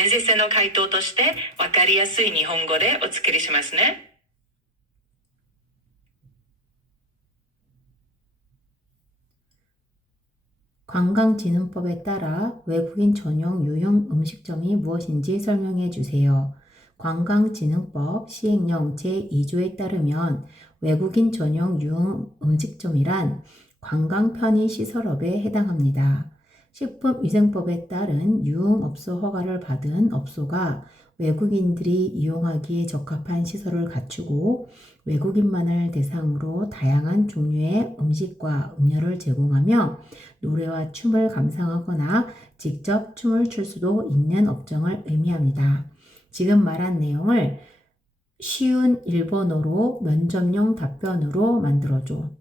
面接の回答としてわかりやすい日本語でお作りしますね。 관광진흥법에 따라 외국인 전용 유형 음식점이 무엇인지 설명해 주세요. 관광진흥법 시행령 제2조에 따르면 외국인 전용 유형 음식점이란 관광 편의 시설업에 해당합니다. 식품위생법에 따른 유흥업소 허가를 받은 업소가 외국인들이 이용하기에 적합한 시설을 갖추고 외국인만을 대상으로 다양한 종류의 음식과 음료를 제공하며 노래와 춤을 감상하거나 직접 춤을 출 수도 있는 업종을 의미합니다. 지금 말한 내용을 쉬운 일본어로 면접용 답변으로 만들어줘.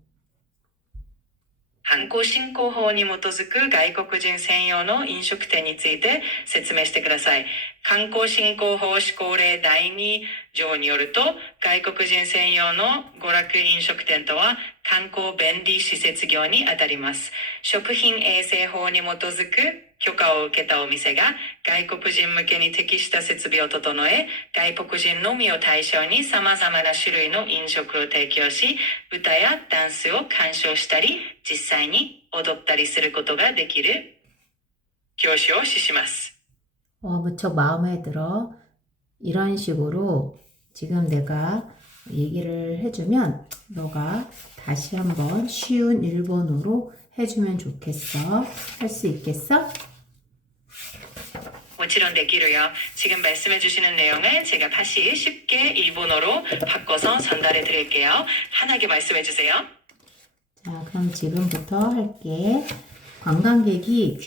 観光振興法に基づく外国人専用の飲食店について説明してください。観光振興法施行令第2条によると、外国人専用の娯楽飲食店とは観光便利施設業にあたります。食品衛生法に基づく許可を受けたお店が外国人向けに適した設備を整え、外国人のみを対象に様々な種類の飲食を提供し、歌やダンスを鑑賞したり、実際に踊ったりすることができる教師をします。 무척 마음에 들어. 이런 식으로 지금 내가 얘기를 해주면 너가 다시 한번 쉬운 일본어로 해주면 좋겠어. 할 수 있겠어? もちろんできるよ. 지금 말씀해 주시는 내용을 제가 다시 쉽게 일본어로 바꿔서 전달해 드릴게요. 편하게 말씀해 주세요. 자, 그럼 지금부터 할게. 관광객이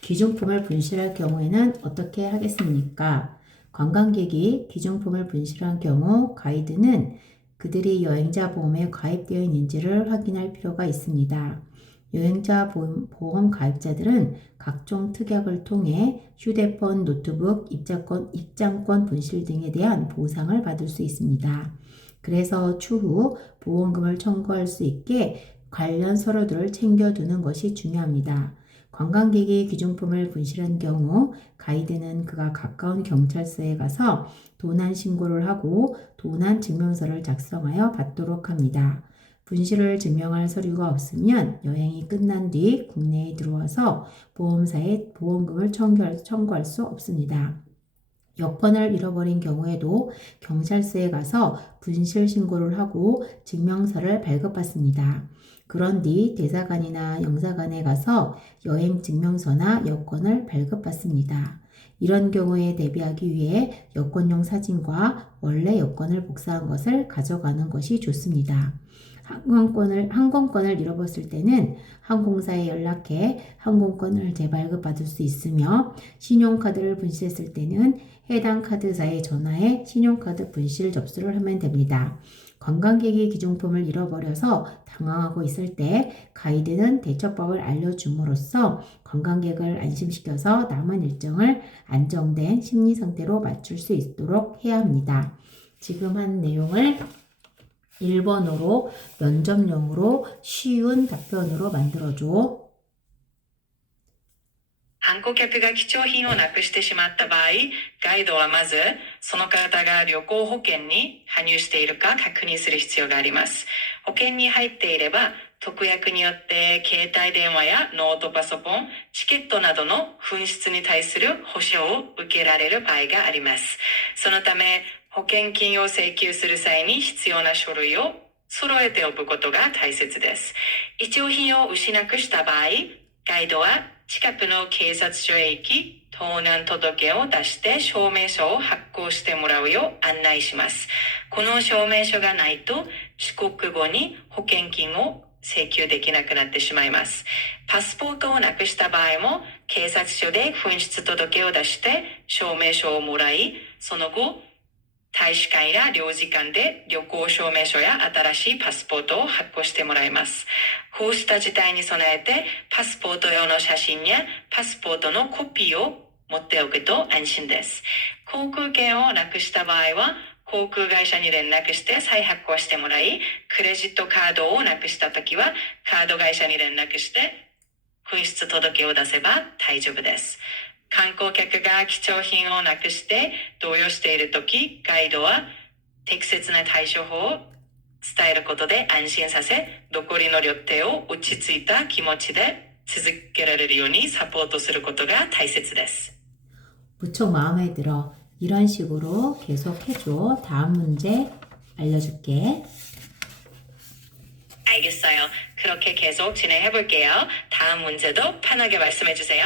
귀중품을 분실할 경우에는 어떻게 하겠습니까? 관광객이 귀중품을 분실한 경우 가이드는 그들이 여행자 보험에 가입되어 있는지를 확인할 필요가 있습니다. 여행자 보험 가입자들은 각종 특약을 통해 휴대폰, 노트북, 입장권 분실 등에 대한 보상을 받을 수 있습니다. 그래서 추후 보험금을 청구할 수 있게 관련 서류들을 챙겨두는 것이 중요합니다. 관광객이 귀중품을 분실한 경우 가이드는 그가 가까운 경찰서에 가서 도난 신고를 하고 도난 증명서를 작성하여 받도록 합니다. 분실을 증명할 서류가 없으면 여행이 끝난 뒤 국내에 들어와서 보험사에 보험금을 청구할 수 없습니다. 여권을 잃어버린 경우에도 경찰서에 가서 분실 신고를 하고 증명서를 발급받습니다. 그런 뒤 대사관이나 영사관에 가서 여행 증명서나 여권을 발급받습니다. 이런 경우에 대비하기 위해 여권용 사진과 원래 여권을 복사한 것을 가져가는 것이 좋습니다. 항공권을 잃어버렸을 때는 항공사에 연락해 항공권을 재발급받을 수 있으며 신용카드를 분실했을 때는 해당 카드사에 전화해 신용카드 분실 접수를 하면 됩니다. 관광객이 귀중품을 잃어버려서 당황하고 있을 때 가이드는 대처법을 알려줌으로써 관광객을 안심시켜서 남은 일정을 안정된 심리 상태로 맞출 수 있도록 해야 합니다. 지금 한 내용을 일본어로 면접용으로 쉬운 답변으로 만들어줘. 観光客が貴重品をなくしてしまった場合、ガイドはまず、その方が旅行保険に加入しているか確認する必要があります。保険に入っていれば、特約によって携帯電話やノートパソコン、チケットなどの紛失に対する保証を受けられる場合があります。そのため、保険金を請求する際に必要な書類を揃えておくことが大切です。一応品を失くした場合、ガイドは近くの警察署へ行き、盗難届を出して証明書を発行してもらうよう案内します。この証明書がないと、帰国後に保険金を請求できなくなってしまいます。パスポートをなくした場合も、警察署で紛失届を出して証明書をもらい、その後、大使館や領事館で旅行証明書や新しいパスポートを発行してもらいます。こうした事態に備えて、パスポート用の写真やパスポートのコピーを持っておくと安心です。航空券をなくした場合は、航空会社に連絡して再発行してもらい、クレジットカードをなくしたときは、カード会社に連絡して紛失届を出せば大丈夫です。観光客が貴重品をなくして動揺しているとき、ガイドは適切な対処法を伝えることで安心させ、残りの旅程を落ち着いた気持ちで続けられるようにサポートすることが大切です。 무척 마음에 들어. 이런 식으로 계속 해줘. 다음 문제 알려줄게. 알겠어요. 그렇게 계속 진행해 볼게요. 다음 문제도 편하게 말씀해 주세요.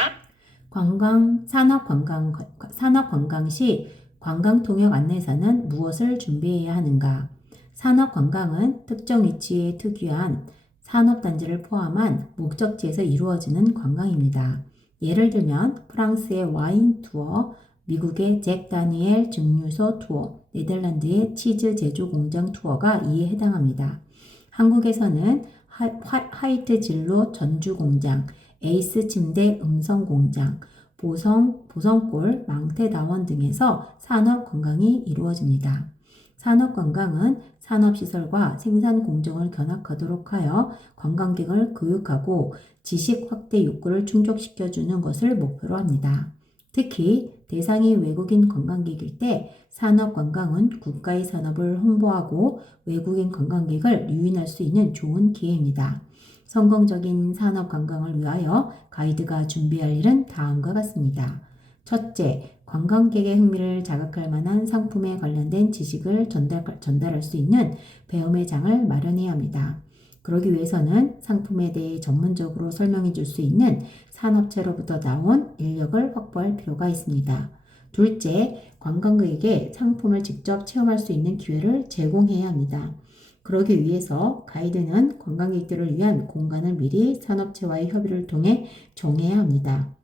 산업관광 시 관광통역 안내사는 무엇을 준비해야 하는가? 산업관광은 특정 위치에 특유한 산업단지를 포함한 목적지에서 이루어지는 관광입니다. 예를 들면 프랑스의 와인 투어, 미국의 잭 다니엘 증류소 투어, 네덜란드의 치즈 제조 공장 투어가 이에 해당합니다. 한국에서는 화이트 진로 전주 공장, 에이스 침대 음성 공장, 보성골 망태다원 등에서 산업 관광이 이루어집니다. 산업 관광은 산업시설과 생산 공정을 견학하도록 하여 관광객을 교육하고 지식 확대 욕구를 충족시켜주는 것을 목표로 합니다. 특히 대상이 외국인 관광객일 때 산업 관광은 국가의 산업을 홍보하고 외국인 관광객을 유인할 수 있는 좋은 기회입니다. 성공적인 산업 관광을 위하여 가이드가 준비할 일은 다음과 같습니다. 첫째, 관광객의 흥미를 자극할 만한 상품에 관련된 지식을 전달할 수 있는 배움의 장을 마련해야 합니다. 그러기 위해서는 상품에 대해 전문적으로 설명해 줄 수 있는 산업체로부터 나온 인력을 확보할 필요가 있습니다. 둘째, 관광객에게 상품을 직접 체험할 수 있는 기회를 제공해야 합니다. 그러기 위해서 가이드는 관광객들을 위한 공간을 미리 산업체와의 협의를 통해 정해야 합니다.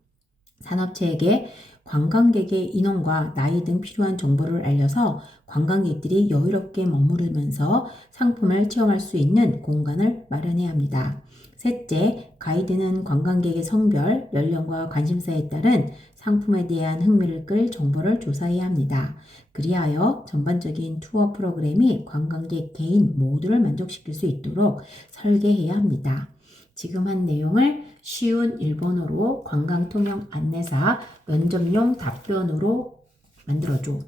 산업체에게 관광객의 인원과 나이 등 필요한 정보를 알려서 관광객들이 여유롭게 머무르면서 상품을 체험할 수 있는 공간을 마련해야 합니다. 셋째, 가이드는 관광객의 성별, 연령과 관심사에 따른 상품에 대한 흥미를 끌 정보를 조사해야 합니다. 그리하여 전반적인 투어 프로그램이 관광객 개인 모두를 만족시킬 수 있도록 설계해야 합니다. 지금 한 내용을 쉬운 일본어로 관광통역 안내사 면접용 답변으로 만들어줘.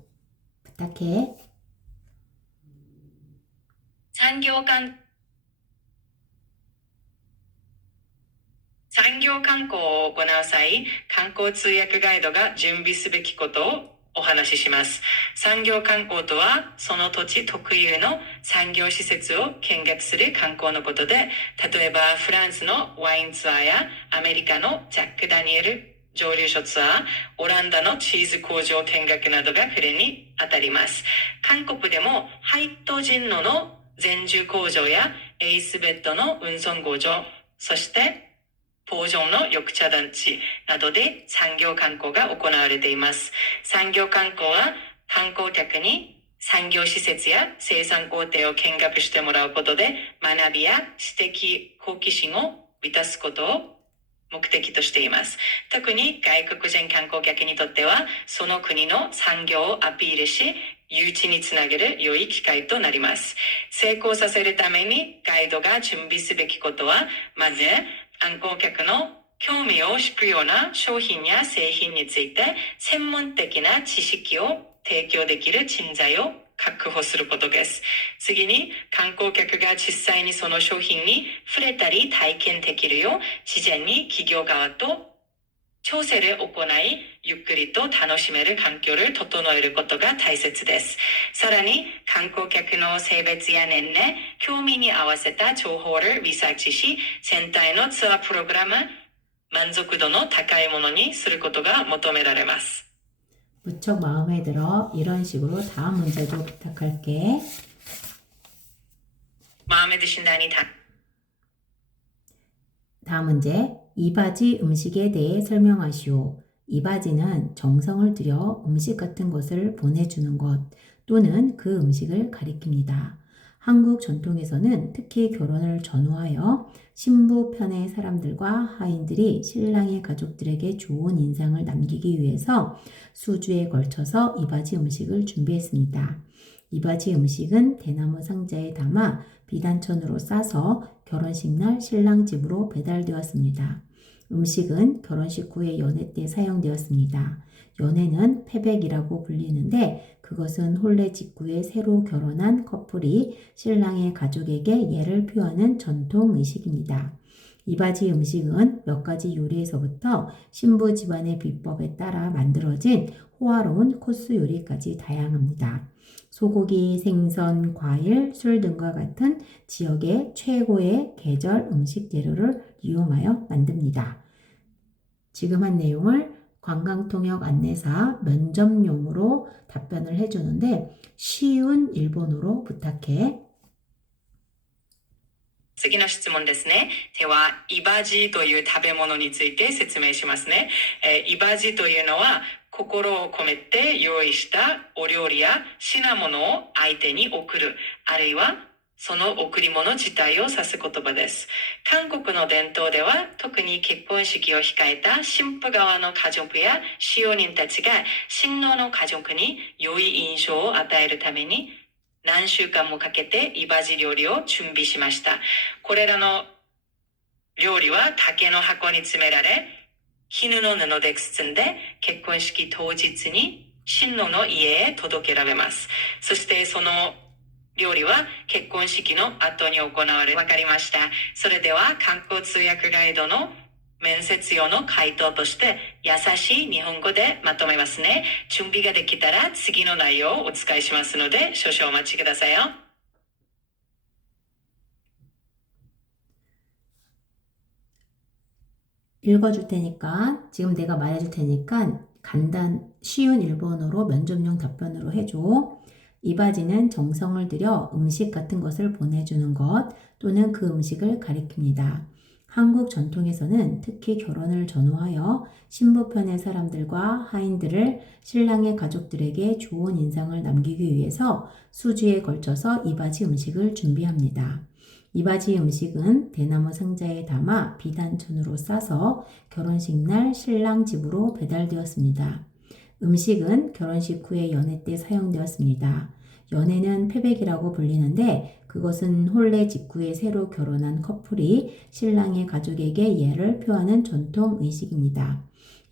부탁해. 産業観光を行う際、観光通訳ガイドが準備すべきことをお話しします。産業観光とは、その土地特有の産業施設を見学する観光のことで、例えばフランスのワインツアーやアメリカのジャック・ダニエル蒸留所ツアー、オランダのチーズ工場見学などがこれに当たります。韓国でもハイトジンノの全住工場やエイスベッドの運送工場、そしてポージョンの緑茶団地などで産業観光が行われています。産業観光は観光客に産業施設や生産工程を見学してもらうことで学びや知的好奇心を満たすことを目的としています。特に外国人観光客にとってはその国の産業をアピールし誘致につなげる良い機会となります。成功させるためにガイドが準備すべきことは、まず観光客の興味を引くような商品や製品について専門的な知識を提供できる人材を確保することです。次に観光客が実際にその商品に触れたり体験できるよう事前に企業側と調整を行い、ゆっくりと楽しめる環境を整えることが大切です。さらに、観光客の性別や年齢、興味に合わせた情報をリサーチし、全体のツアープログラム、満足度の高いものにすることが求められます。 무척 마음에 들어. 이런 식으로 다음 문제도 부탁할게. 마음에 드신다니 다음 문제. 이바지 음식에 대해 설명하시오. 이바지는 정성을 들여 음식 같은 것을 보내주는 것 또는 그 음식을 가리킵니다. 한국 전통에서는 특히 결혼을 전후하여 신부 편의 사람들과 하인들이 신랑의 가족들에게 좋은 인상을 남기기 위해서 수주에 걸쳐서 이바지 음식을 준비했습니다. 이바지 음식은 대나무 상자에 담아 비단천으로 싸서 결혼식 날 신랑 집으로 배달되었습니다. 음식은 결혼식 후의 연회 때 사용되었습니다. 연회는 패백이라고 불리는데 그것은 혼례 직후에 새로 결혼한 커플이 신랑의 가족에게 예를 표하는 전통 의식입니다. 이바지 음식은 몇 가지 요리에서부터 신부 집안의 비법에 따라 만들어진 호화로운 코스 요리까지 다양합니다. 소고기, 생선, 과일, 술 등과 같은 지역의 최고의 계절 음식 재료를 이용하여 만듭니다. 지금 한 내용을 관광통역 안내사 면접용으로 답변을 해주는데 쉬운 일본어로 부탁해. 次の質問ですね。では、イバジという食べ物について説明しますね。イバジというのは、心を込めて用意したお料理や品物を相手に送る、あるいはその贈り物自体を指す言葉です。韓国の伝統では、特に結婚式を控えた新婦側の家族や使用人たちが新郎の家族に良い印象を与えるために、何週間もかけてイバジ料理を準備しました。これらの料理は竹の箱に詰められ、絹の布で包んで結婚式当日に新郎の家へ届けられます。そしてその料理は結婚式の後に行われ、わかりました。それでは観光通訳ガイドの面接用の回答として優しい日本語でまとめますね。準備ができたら次の内容をお伝えしますので少々お待ちくださいよ。 읽어줄 테니까 지금 내가 말해줄 테니까 쉬운 일본어로 면접용 답변으로 해줘. 이바지는 정성을 들여 음식 같은 것을 보내주는 것 또는 그 음식을 가리킵니다. 한국 전통에서는 특히 결혼을 전후하여 신부편의 사람들과 하인들을 신랑의 가족들에게 좋은 인상을 남기기 위해서 수주에 걸쳐서 이바지 음식을 준비합니다. 이바지 음식은 대나무 상자에 담아 비단천으로 싸서 결혼식 날 신랑 집으로 배달되었습니다. 음식은 결혼식 후에 연회 때 사용되었습니다. 연회는 패백이라고 불리는데 그것은 혼례 직후에 새로 결혼한 커플이 신랑의 가족에게 예를 표하는 전통 의식입니다.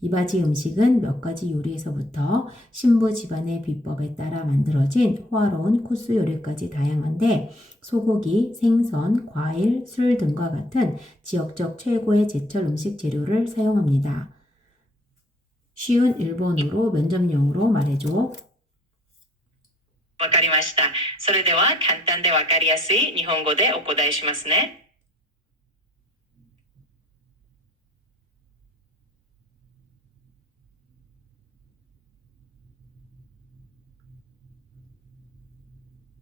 이바지 음식은 몇 가지 요리에서부터 신부 집안의 비법에 따라 만들어진 호화로운 코스 요리까지 다양한데 소고기, 생선, 과일, 술 등과 같은 지역적 최고의 제철 음식 재료를 사용합니다. 쉬운 일본어로 면접용으로 말해줘. わかりました。それでは簡単でわかりやすい日本語でお答えしますね。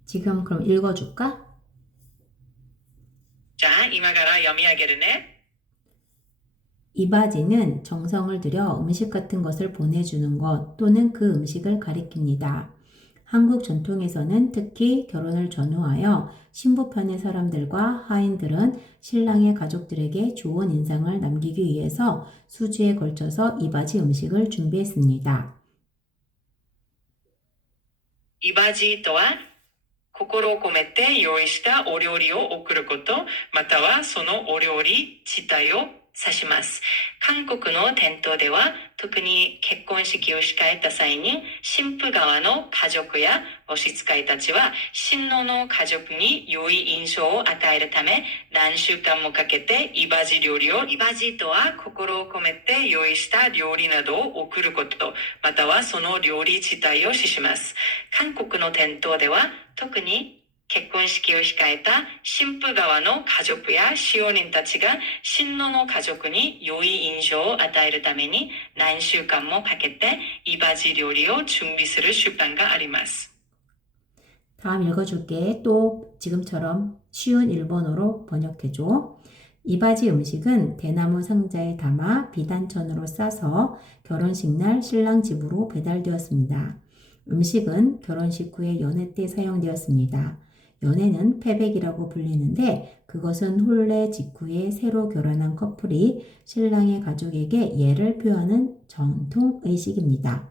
지금 그럼 읽어줄까? じゃあ今から読み上げるね。 이바지는 정성을 들여 음식 같은 것을 보내주는 것 또는 그 음식을 가리킵니다. 한국 전통에서는 특히 결혼을 전후하여 신부편의 사람들과 하인들은 신랑의 가족들에게 좋은 인상을 남기기 위해서 수주에 걸쳐서 이바지 음식을 준비했습니다. イバジとは心を込めて用意したお料理を送ること、またはそのお料理自体を指します。韓国の伝統では、特に結婚式を控えた際に、新婦側の家族やおしつかいたちは、新郎の家族に良い印象を与えるため、何週間もかけてイバジ料理を、イバジとは心を込めて用意した料理などを送ること、またはその料理自体を指します。韓国の伝統では、特に結婚式を控えた新婦側の家族や使用人たちが新郎の家族に良い印象を与えるために何週間もかけてイバジ料理を準備する習慣があります。 다음 읽어줄게. 또 지금처럼 쉬운 일본어로 번역해줘. 이바지 음식은 대나무 상자에 담아 비단천으로 싸서 결혼식 날 신랑 집으로 배달되었습니다. 음식은 결혼식 후에 연회 때 사용되었습니다. 연회는 패백이라고 불리는데 그것은 혼례 직후에 새로 결혼한 커플이 신랑의 가족에게 예를 표하는 전통 의식입니다.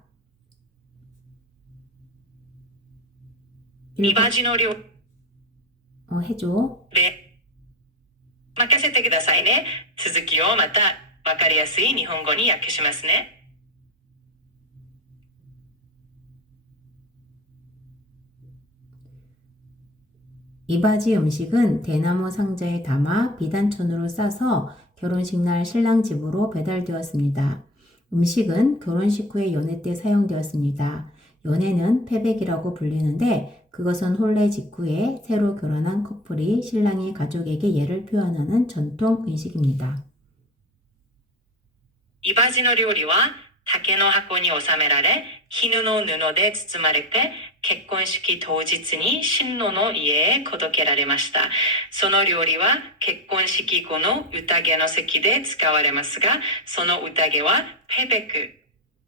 イバジの料理 해줘. で任せてくださいね。続きをまたわかりやすい日本語に訳しますね。이바지 음식은 대나무 상자에 담아 비단천으로 싸서 결혼식 날 신랑 집으로 배달되었습니다. 음식은 결혼식 후에 연애 때 사용되었습니다. 연애는 패백이라고 불리는데 그것은 혼례 직후에 새로 결혼한 커플이 신랑의 가족에게 예를 표현하는 전통 의식입니다. イバジの料理は竹の箱に収められ、絹の布で包まれて、結婚式当日に新郎の家へ届けられました。その料理は結婚式後の宴の席で使われますが、その宴はペベク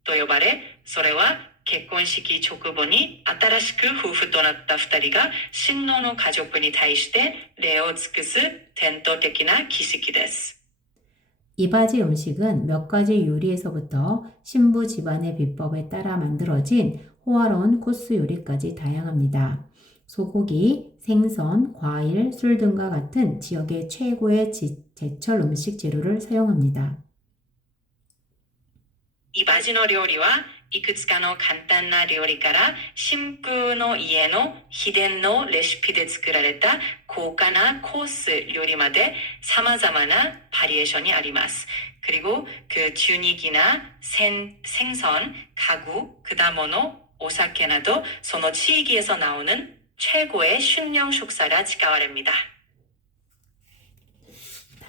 と呼ばれ、それは結婚式直後に新しく夫婦となった二人が新郎の家族に対して礼を尽くす伝統的な儀式です。 이바지 음식은 몇 가지 요리에서부터 신부 집안의 비법에 따라 만들어진 호화로운 코스 요리까지 다양합니다. 소고기, 생선, 과일, 술 등과 같은 지역의 최고의 제철 음식 재료를 사용합니다. イバジの料理はいくつかの簡単な料理から新婦の家の秘伝のレシピで作られた高価なコース料理まで様々なバリエーションにあります。그리고 그 준익이나 생선, 가구, 그다모노, 오사케などその地域에서 나오는 최고의 신령 식사가 지가와랍니다.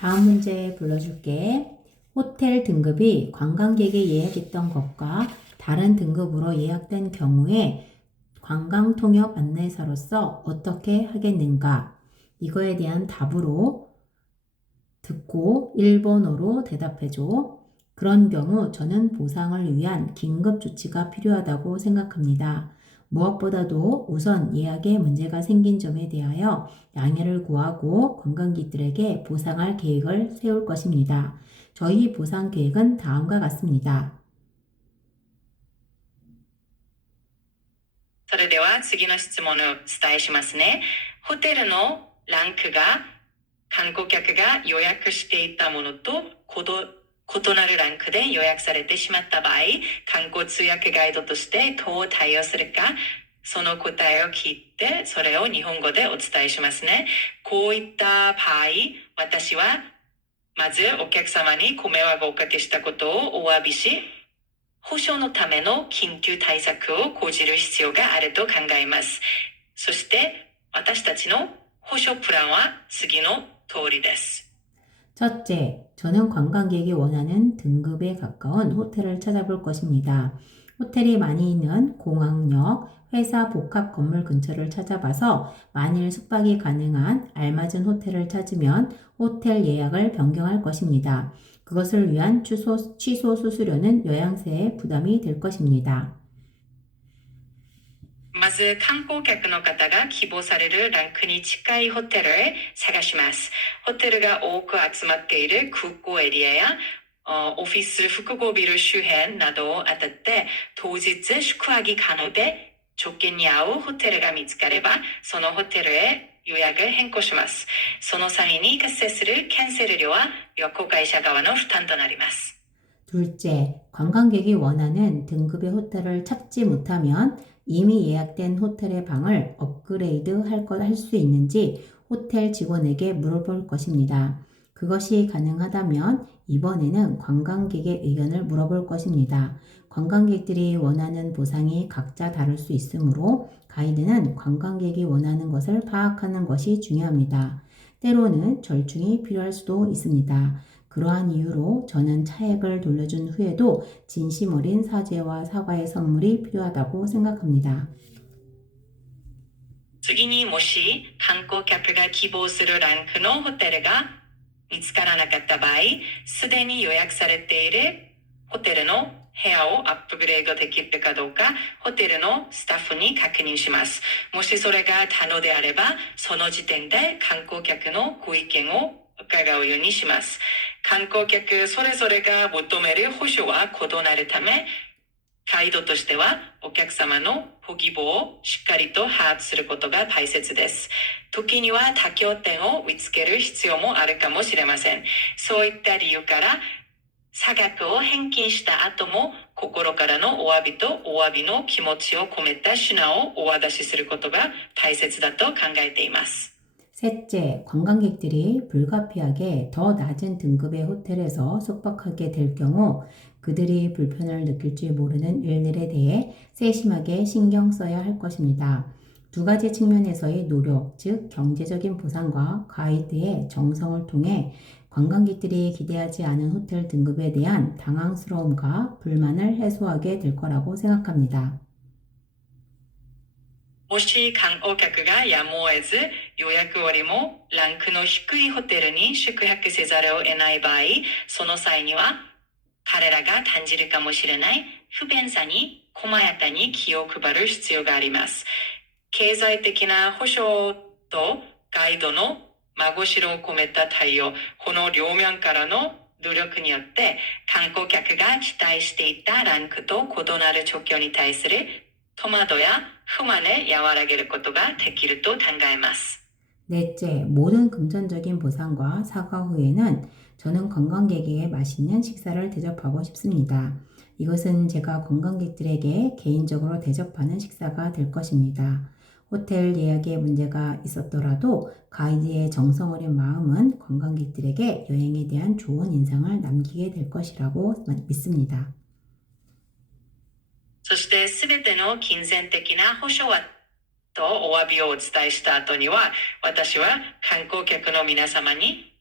다음 문제 불러줄게. 호텔 등급이 관광객이 예약했던 것과 다른 등급으로 예약된 경우에 관광 통역 안내사로서 어떻게 하겠는가? 이거에 대한 답으로 듣고 일본어로 대답해줘. 그런 경우 저는 보상을 위한 긴급 조치가 필요하다고 생각합니다. 무엇보다도 우선 예약에 문제가 생긴 점에 대하여 양해를 구하고 관광객들에게 보상할 계획을 세울 것입니다. 저희 보상 계획은 다음과 같습니다. それでは次の質問をお伝えしますね。ホテルのランクが観光客が予約していたものと異なるランクで予約されてしまった場合、観光通訳ガイドとしてどう対応するか、その答えを聞いて、それを日本語でお伝えしますね。こういった場合、私はまずお客様にご迷惑をおかけしたことをお詫びし、保証のための緊急対策を講じる必要があると考えます。そして私たちの保証プランは次の通りです。 첫째, 저는 관광객이 원하는 등급에 가까운 호텔을 찾아볼 것입니다. 호텔이 많이 있는 공항역, 회사 복합 건물 근처를 찾아봐서 만일 숙박이 가능한 알맞은 호텔을 찾으면 호텔 예약을 변경할 것입니다. 그것을 위한 취소 수수료는 여행사의 부담이 될 것입니다. まず観光客の方が希望されるランクに近いホテルへ探します。ホテルが多く集まっている空港エリアやオフィス複合ビル周辺などを当たって当日宿泊可能で条件に合うホテルが見つかればそのホテルへ予約変更します。その際に発生するキャンセル料は旅行会社側の負担となります。 둘째, 관광객이 원하는 등급의 호텔을 찾지 못하면 이미 예약된 호텔의 방을 업그레이드 할 수 있는지 호텔 직원에게 물어볼 것입니다. 그것이 가능하다면 이번에는 관광객의 의견을 물어볼 것입니다. 관광객들이 원하는 보상이 각자 다를 수 있으므로 가이드는 관광객이 원하는 것을 파악하는 것이 중요합니다. 때로는 절충이 필요할 수도 있습니다. 그러한 이유로 저는 차액을 돌려준 후에도 진심 어린 사죄와 사과의 선물이 필요하다고 생각합니다. 次にもし観光客が希望するランクのホテルが見つからなかった場合、すでに予約されているホテルの部屋をアップグレードできるかどうか、ホテルのスタッフに確認します。もしそれが可能であれば、その時点で観光客のご意見を伺うようにします。観光客それぞれが求める保証は異なるため、ガイドとしてはお客様のご希望をしっかりと把握することが大切です。時には妥協点を見つける必要もあるかもしれません。そういった理由から差額を返金した後も心からのお詫びとお詫びの気持ちを込めた品をお渡しすることが大切だと考えています。 셋째, 관광객들이 불가피하게 더 낮은 등급의 호텔에서 숙박하게 될 경우 그들이 불편을 느낄지 모르는 일들에 대해 세심하게 신경 써야 할 것입니다. 두 가지 측면에서의 노력, 즉 경제적인 보상과 가이드의 정성을 통해 관광객들이 기대하지 않은 호텔 등급에 대한 당황스러움과 불만을 해소하게 될 거라고 생각합니다. もし観光客がやむを得ず予約よりもランクの低いホテルに宿泊せざるを得ない場合、その際には彼らが感じるかもしれない不便さに細やかに気を配る必要があります。経済的な保障とガイドの真心を込めた対応、この両面からの努力によって観光客が期待していたランクと異なる状況に対する戸惑いや不満を和らげることができると考えます。 넷째, 모든 금전적인 보상과 사과 후에는 저는 관광객에게 맛있는 식사를 대접하고 싶습니다. 이것은 제가 관광객들에게 개인적으로 대접하는 식사가 될 것입니다. 호텔 예약에 문제가 있었더라도 가이드의 정성 어린 마음은 관광객들에게 여행에 대한 좋은 인상을 남기게 될 것이라고 믿습니다. そして全ての金銭的な保証とお詫びをお伝えした後には、私は観光客の皆様に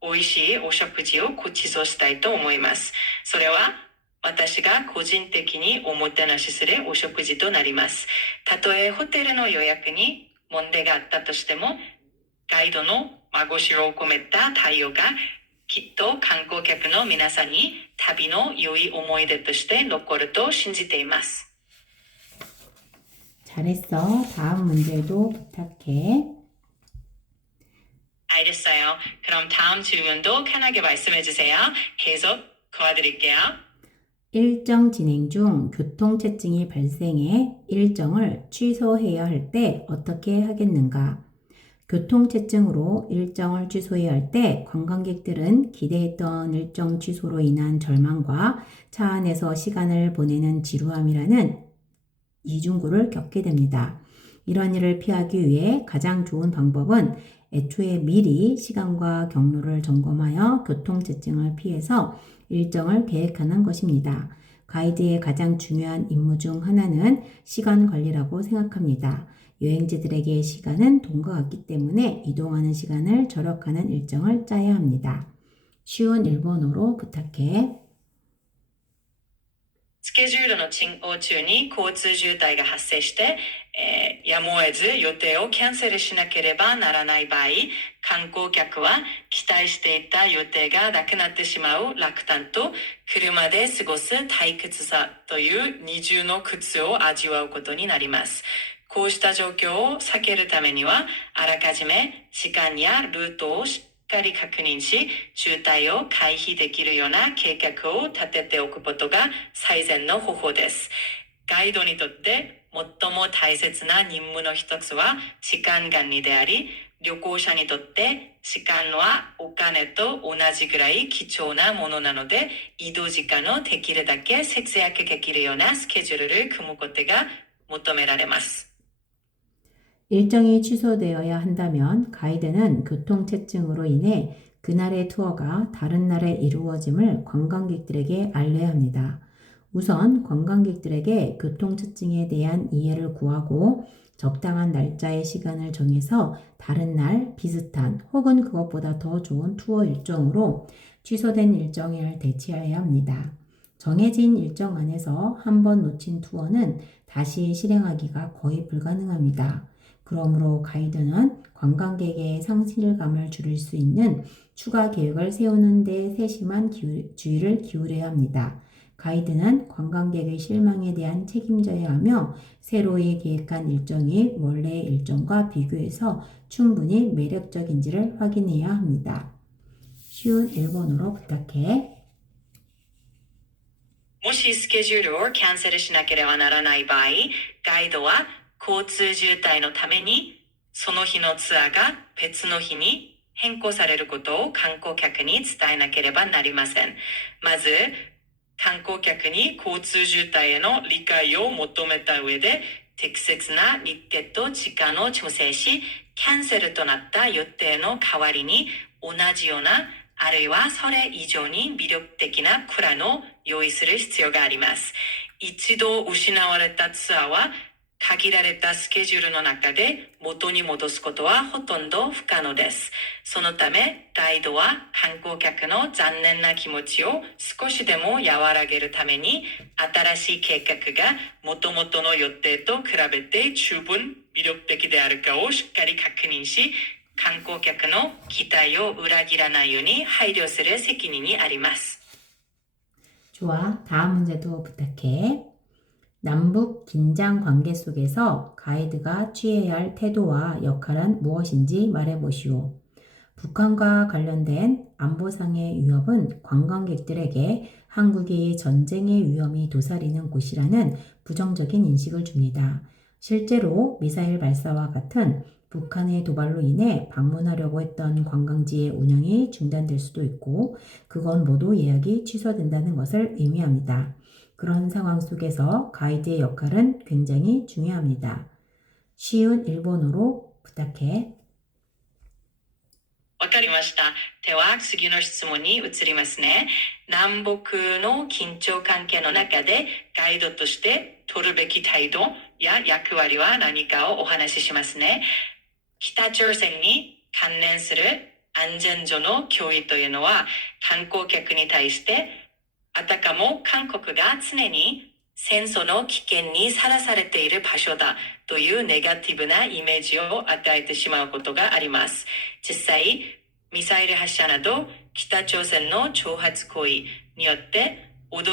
美味しいお食事をご馳走したいと思います。それは私が個人的におもてなしするお食事となります。たとえホテルの予約に問題があったとしても、ガイドの真心を込めた対応がきっと観光客の皆さんに旅の良い思い出として残ると信じています。 잘했어. 다음 문제도 부탁해. 알겠어요. 그럼 다음 질문도 편하게 말씀해 주세요. 계속 도와드릴게요. 일정 진행 중 교통체증이 발생해 일정을 취소해야 할 때 어떻게 하겠는가? 교통체증으로 일정을 취소해야 할 때 관광객들은 기대했던 일정 취소로 인한 절망과 차 안에서 시간을 보내는 지루함이라는 이중구를 겪게 됩니다. 이런 일을 피하기 위해 가장 좋은 방법은 애초에 미리 시간과 경로를 점검하여 교통체증을 피해서 일정을 계획하는 것입니다. 가이드의 가장 중요한 임무 중 하나는 시간 관리라고 생각합니다. 여행지들에게 시간은 돈과 같기 때문에 이동하는 시간을 절약하는 일정을 짜야 합니다. 쉬운 일본어로 부탁해. スケジュールの進行中に交通渋滞が発生して、やむを得ず予定をキャンセルしなければならない場合、観光客は期待していた予定がなくなってしまう落胆と車で過ごす退屈さという二重の苦痛を味わうことになります。こうした状況を避けるためには、あらかじめ時間やルートをしっかり確認し、渋滞を回避できるような計画を立てておくことが最善の方法です。ガイドにとって最も大切な任務の一つは時間管理であり、旅行者にとって時間はお金と同じぐらい貴重なものなので、移動時間をできるだけ節約できるようなスケジュールを組むことが求められます。 일정이 취소되어야 한다면 가이드는 교통체증으로 인해 그날의 투어가 다른 날에 이루어짐을 관광객들에게 알려야 합니다. 우선 관광객들에게 교통체증에 대한 이해를 구하고 적당한 날짜의 시간을 정해서 다른 날 비슷한 혹은 그것보다 더 좋은 투어 일정으로 취소된 일정을 대체해야 합니다. 정해진 일정 안에서 한 번 놓친 투어는 다시 실행하기가 거의 불가능합니다. 그러므로 가이드는 관광객의 상실감을 줄일 수 있는 추가 계획을 세우는 데 세심한 주의를 기울여야 합니다. 가이드는 관광객의 실망에 대한 책임져야 하며 새로이 계획한 일정이 원래의 일정과 비교해서 충분히 매력적인지를 확인해야 합니다. 쉬운 일본어로 부탁해. もしスケジュールをキャンセルしなければならない場合、ガイドは交通渋滞のためにその日のツアーが別の日に変更されることを観光客に伝えなければなりません。まず、観光客に交通渋滞への理解を求めた上で、適切な日程と時間を調整し、キャンセルとなった予定の代わりに、同じような、あるいはそれ以上に魅力的なプランを用意する必要があります。一度失われたツアーは、限られたスケジュールの中で元に戻すことはほとんど不可能です。そのため、ガイドは観光客の残念な気持ちを少しでも和らげるために、新しい計画が元々の予定と比べて十分魅力的であるかをしっかり確認し、観光客の期待を裏切らないように配慮する責任にあります。 좋아. 다음 문제도 부탁해. 남북 긴장 관계 속에서 가이드가 취해야 할 태도와 역할은 무엇인지 말해보시오. 북한과 관련된 안보상의 위협은 관광객들에게 한국이 전쟁의 위험이 도사리는 곳이라는 부정적인 인식을 줍니다. 실제로 미사일 발사와 같은 북한의 도발로 인해 방문하려고 했던 관광지의 운영이 중단될 수도 있고 그건 모두 예약이 취소된다는 것을 의미합니다. 그런 상황 속에서 가이드의 역할은 굉장히 중요합니다. 쉬운 일본어로 부탁해. わかりました。では次の質問に移りますね。南北の緊張関係の中でガイドとして取るべき態度や役割は何かをお話ししますね。北朝鮮に関連する安全上の脅威というのは観光客に対してあたかも韓国が常に戦争の危険にさらされている場所だというネガティブなイメージを与えてしまうことがあります。実際、ミサイル発射など北朝鮮の挑発行為によって訪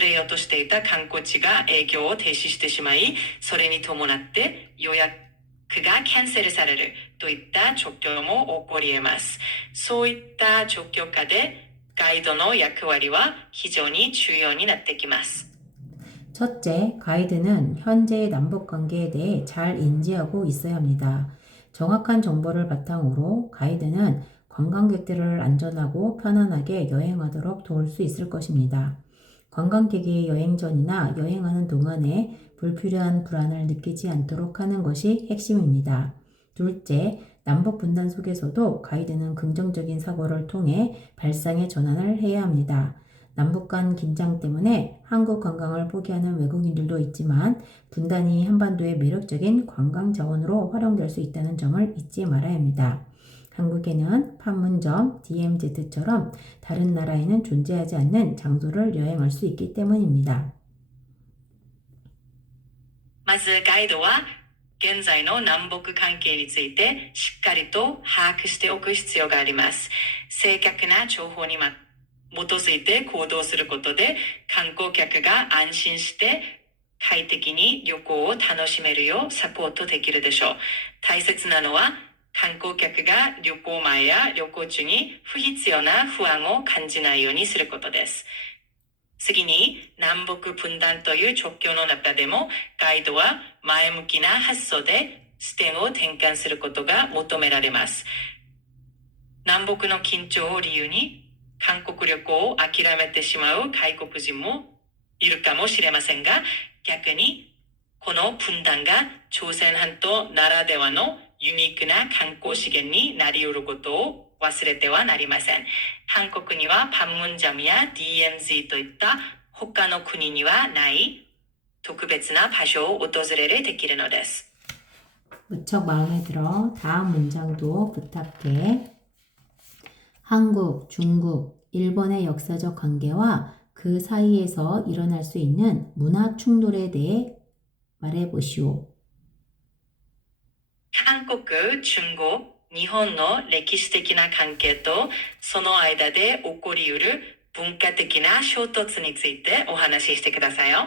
れようとしていた観光地が営業を停止してしまい、それに伴って予約がキャンセルされるといった状況も起こり得ます。そういった状況下でガイドの役割は非常に重要になってきます。 첫째, 가이드는 현재의 남북 관계에 대해 잘 인지하고 있어야 합니다. 정확한 정보를 바탕으로 가이드는 관광객들을 안전하고 편안하게 여행하도록 도울 수 있을 것입니다. 관광객이 여행 전이나 여행하는 동안에 불필요한 불안을 느끼지 않도록 하는 것이 핵심입니다. 둘째, 남북 분단 속에서도 가이드는 긍정적인 사고를 통해 발상의 전환을 해야 합니다. 남북 간 긴장 때문에 한국 관광을 포기하는 외국인들도 있지만 분단이 한반도의 매력적인 관광 자원으로 활용될 수 있다는 점을 잊지 말아야 합니다. 한국에는 판문점, DMZ처럼 다른 나라에는 존재하지 않는 장소를 여행할 수 있기 때문입니다. まずガイドは現在の南北関係についてしっかりと把握しておく必要があります。正確な情報に基づいて行動することで観光客が安心して快適に旅行を楽しめるようサポートできるでしょう。大切なのは観光客が旅行前や旅行中に不必要な不安を感じないようにすることです。次に南北分断という状況の中でもガイドは前向きな発想で視点を転換することが求められます。南北の緊張を理由に韓国旅行を諦めてしまう外国人もいるかもしれませんが、逆にこの分断が朝鮮半島ならではのユニークな観光資源になり得ることを忘れてはなりません。韓国にはパンムンジャムや DMZ といった他の国にはない特別な場所を訪れるできるのです。 무척 마음에 들어. 다음 문장도 부탁해. 한국, 중국, 일본의 역사적 관계와 그 사이에서 일어날 수 있는 문화 충돌에 대해 말해보시오. 韓国、中国、日本の歴史的な関係とその間で起こりうる文化的な衝突についてお話ししてくださいよ。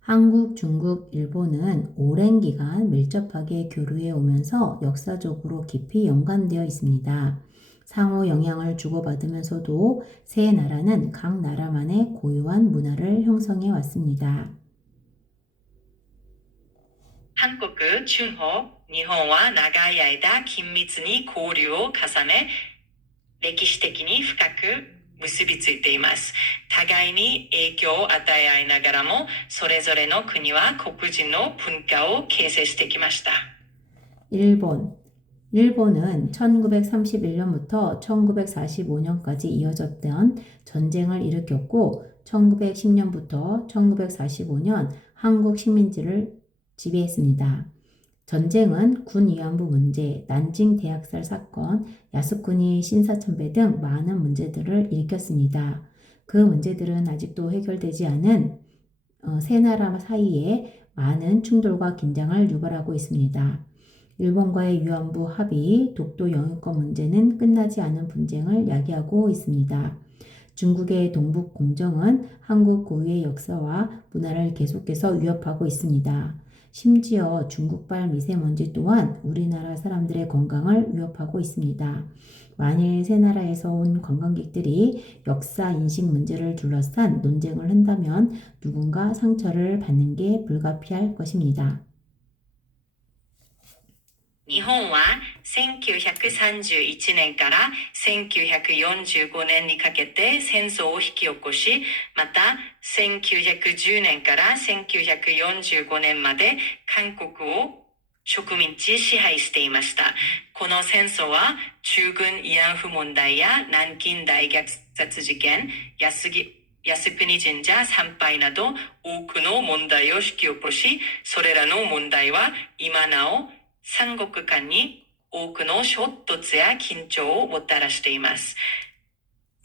한국, 중국, 일본은 오랜 기간 밀접하게 교류해 오면서 역사적으로 깊이 연관되어 있습니다. 상호 영향을 주고받으면서도 세 나라는 각 나라만의 고유한 문화를 형성해 왔습니다. 韓国、中国、日本は長い間緊密に交流を重ね、歴史的に深く結びついています。互いに影響を与え合いながらも、それぞれの国は黒人の文化を形成してきました。일본. 일본은 1931년부터 1945년까지 이어졌던 전쟁을 일으켰고 1910년부터 1945년 한국 식민지를 지배했습니다. 전쟁은 군 위안부 문제, 난징 대학살 사건, 야스쿠니 신사참배 등 많은 문제들을 일으켰습니다. 그 문제들은 아직도 해결되지 않은 세 나라 사이에 많은 충돌과 긴장을 유발하고 있습니다. 일본과의 위안부 합의, 독도 영유권 문제는 끝나지 않은 분쟁을 야기하고 있습니다. 중국의 동북 공정은 한국 고유의 역사와 문화를 계속해서 위협하고 있습니다. 심지어 중국발 미세먼지 또한 우리나라 사람들의 건강을 위협하고 있습니다. 만일 세 나라에서 온 관광객들이 역사 인식 문제를 둘러싼 논쟁을 한다면 누군가 상처를 받는 게 불가피할 것입니다. 日本は1931年から1945年にかけて戦争を引き起こし、また1910年から1945年まで韓国を植民地支配していました。この戦争は中軍慰安婦問題や南京大虐殺事件、靖国神社参拝など多くの問題を引き起こし、それらの問題は今なお三国間に多くの衝突や緊張をもたらしています。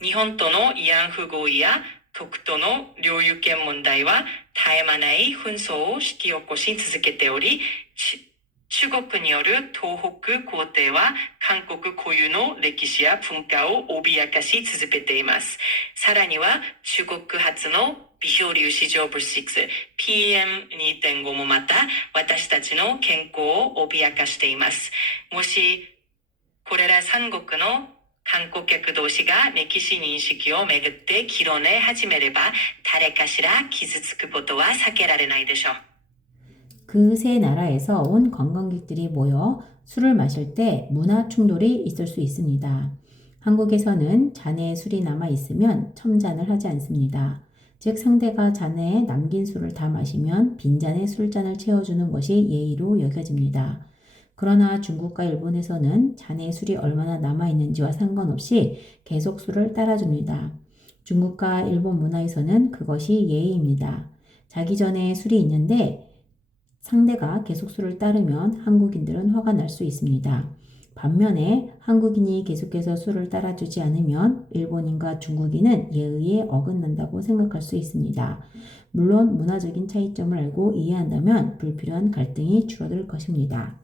日本との慰安婦合意や極東の領有権問題は絶え間ない紛争を引き起こし続けており、中国による東北皇帝は韓国固有の歴史や文化を脅かし続けています。さらには中国発の微漂流市場物質 PM2.5 もまた私たちの健康を脅かしています。もしこれら三国の観光客同士が歴史認識をめぐって議論を始めれば誰かしら傷つくことは避けられないでしょう。 그 세 나라에서 온 관광객들이 모여 술을 마실 때 문화 충돌이 있을 수 있습니다. 한국에서는 잔에 술이 남아 있으면 첨잔을 하지 않습니다. 즉 상대가 잔에 남긴 술을 다 마시면 빈잔에 술잔을 채워주는 것이 예의로 여겨집니다. 그러나 중국과 일본에서는 잔에 술이 얼마나 남아있는지와 상관없이 계속 술을 따라줍니다. 중국과 일본 문화에서는 그것이 예의입니다. 자기 전에 술이 있는데 상대가 계속 술을 따르면 한국인들은 화가 날 수 있습니다. 반면에 한국인이 계속해서 술을 따라주지 않으면 일본인과 중국인은 예의에 어긋난다고 생각할 수 있습니다. 물론 문화적인 차이점을 알고 이해한다면 불필요한 갈등이 줄어들 것입니다.